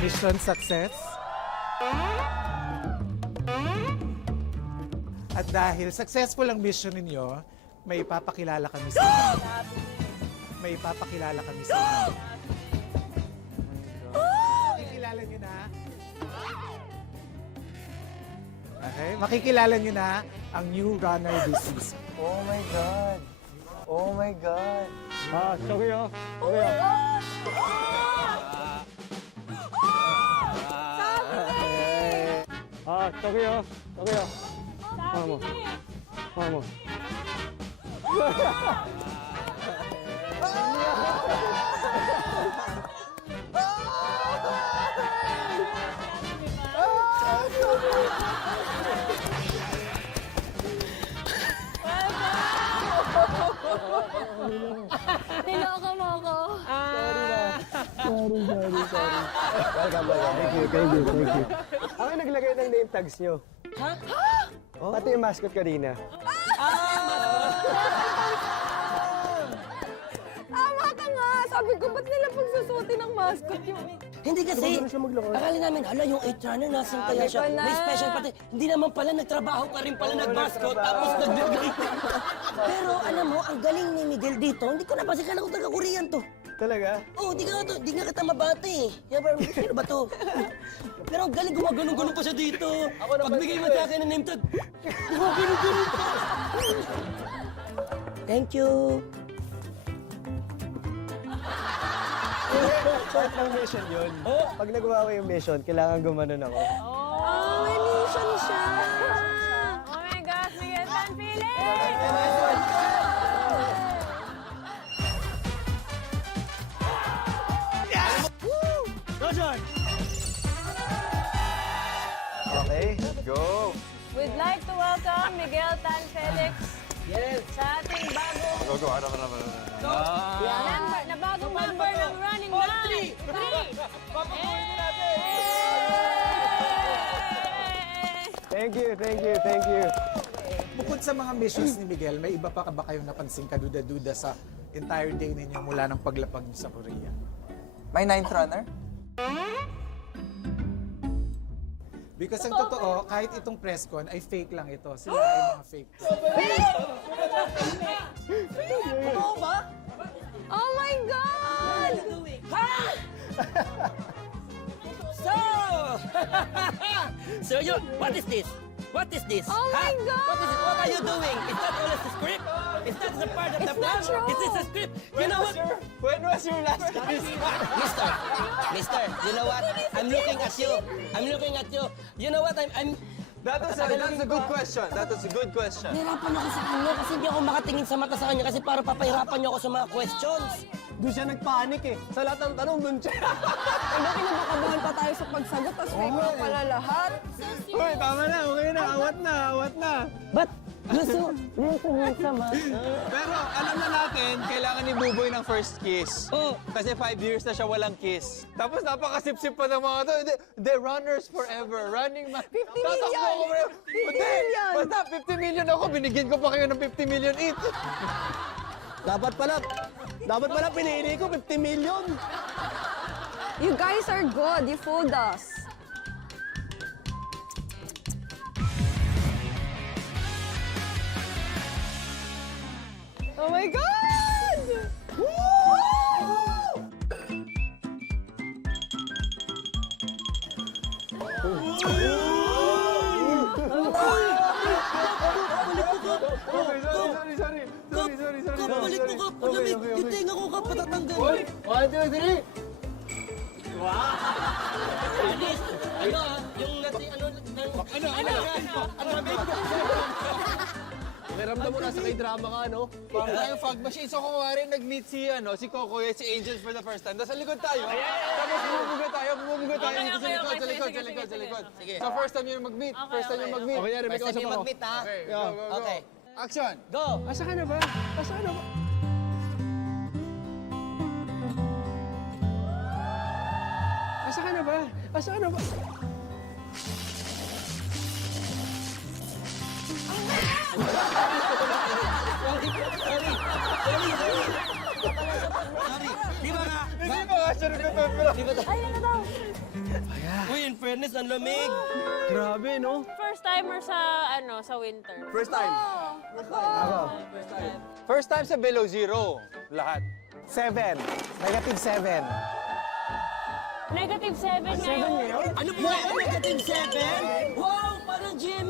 Mission success. At dahil successful ang mission ninyo, may ipapakilala kami sa inyo. May ipapakilala kami sa inyo. Makikilala nyo na. Okay, makikilala nyo na ang new runner disease. Oh my God. Oh my God. 아, 저기요. 저기요. 아, 저기요. 저기요. 어머. 어머. Niloko mo ako. Thank you. Ako yung naglagay ng name tags nyo. Ha? Pati yung mascot kanina. Tama ka nga. Sabi ko, ba't nila pagsusuti ng mascot yung... Hindi kasi, akala namin, hala, yung 8 runner, nasan kaya siya? ko na. May special pati. Hindi naman pala, nagtrabaho ka rin pala, nag-mascot, tapos nag-birthday. Pero alam mo, ang galing ni Miguel dito, hindi ko napansin, kala ko taga-Korean to. Talaga? Oo, di nga kita mabati eh. Kaya parang, sino ba to? Pero ang galing, gumagano'n-ganon pa siya dito. Pagbigay mo sa akin ng name tag, gumagano'n-ganon pa. Thank you. Part ng mission yun. Pag nagawa ko yung mission, kailangan gumanon ako. Oh, may mission siya. Oh my gosh, Miguel Tan Pili! Okay, go! We'd like to welcome Miguel Tan Felix sa ating bagong member, na bagong member ng Running Man. 3! Thank you. Bukod sa mga missions ni Miguel, may iba pa ba kayong napansin kaduda-duda sa entire day ninyo mula ng paglapag niyo sa Korea? May 9th runner? Because ang totoo, kahit itong press con ay fake lang ito. Sila ay mga fake. Oh my God! So you, what is this? What is this? Oh my God! What is it? What are you doing? Is that all as a script? Is that a part of the plan? not true. Is this a script? You know what? When was your last kiss? Mister, you know what? I'm looking at you. I'm looking at you. You know what? I'm That's a good question. That was a good question. nahirapan ako sa kanya kasi hindi ako makatingin sa mata sa kanya kasi para papahirapan niyo ako sa mga questions. Doon siya nagpanik eh. Sa lahat ng tanong, doon siya. Ano, kinabakabahan pa tayo sa pagsagot, tapos fake mo pala lahat. Uy, tama na. Okay na. Awat na. But, gusto sama. Pero alam na natin, kailangan ni Buboy ng first kiss. Oh. Kasi 5 years na siya walang kiss. Tapos napakasip-sip pa ng mga to. They're runners forever. Running man. 50 million! 50 million! Basta 50 million ako. Binigyan ko pa kayo ng 50 million each. Dapat pala pinili ko 50 million. You guys are good. You fooled us. Oh my God! Sorry. Kapalit mo ka, palamig. Yung tenga ko ka patatanggal. 1, 2, 3. Alis, yung nati, Pakiramdam mo nasa kay drama ka, no? Parang tayong fog machine. So kung wari nag-meet si Coco si Angels for the first time. Tapos sa likod tayo. Tapos bumubuga tayo. Dito sa likod. Sige. So first time yun mag-meet. First time yun mag-meet. Okay, may Basta kausap di ako. mag-meet, ha? Okay, go. Okay. Action! Go! Asa ka na ba? Sorry. Di ba nga? Hindi ba nga siya nagtutulog? Ay, ano daw? fairness, ang lamig. Grabe, no? First timer sa, sa winter. First time. First time sa below zero. Lahat. 7. Negative 7. Negative 7 ngayon. Ano po yan? Negative 7? Wow, parang GMA